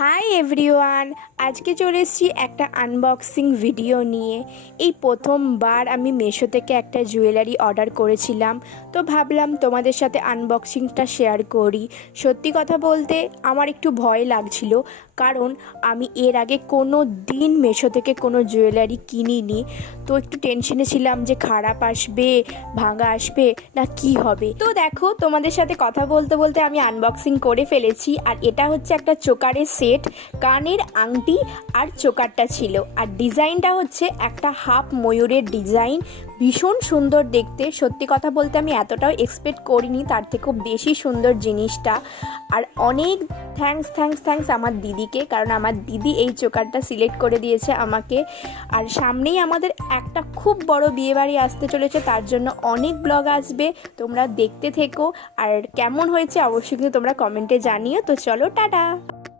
Hi everyone, আজকে চলে এসেছি একটা আনবক্সিং ভিডিও নিয়ে। এই প্রথমবার আমি মিশো থেকে একটা জুয়েলারি অর্ডার করেছিলাম, তো ভাবলাম তোমাদের সাথে আনবক্সিংটা শেয়ার করি। সত্যি কথা বলতে আমার একটু ভয় লাগছিল, কারণ আমি এর আগে কোনো দিন মিশো থেকে কোনো জুয়েলারি কিনিনি। তো একটু টেনশনে ছিলাম যে খারাপ আসবে, ভাঙা আসবে না কি হবে। তো দেখো, তোমাদের সাথে কথা বলতে বলতে আমি আনবক্সিং করে ফেলেছি। আর এটা হচ্ছে একটা চোকারের সেট, কানের আংটি আর চোকারটা ছিল। আর ডিজাইনটা হচ্ছে একটা হাফ ময়ূরের ডিজাইন, ভীষণ সুন্দর দেখতে। সত্যি কথা বলতে আমি এতটাও এক্সপেক্ট করিনি, তার থেকেও বেশি সুন্দর জিনিসটা। আর অনেক থ্যাঙ্কস আমার দিদিকে, কারণ আমার দিদি এই চোকারটা সিলেক্ট করে দিয়েছে আমাকে। আর সামনেই আমাদের একটা খুব বড় বিয়েবাড়ি আসতে চলেছে, তার জন্য অনেক ব্লগ আসবে, তোমরা দেখতে থেকো। আর কেমন হয়েছে অবশ্যই কিন্তু তোমরা কমেন্টে জানিও। তো চলো, টাটা।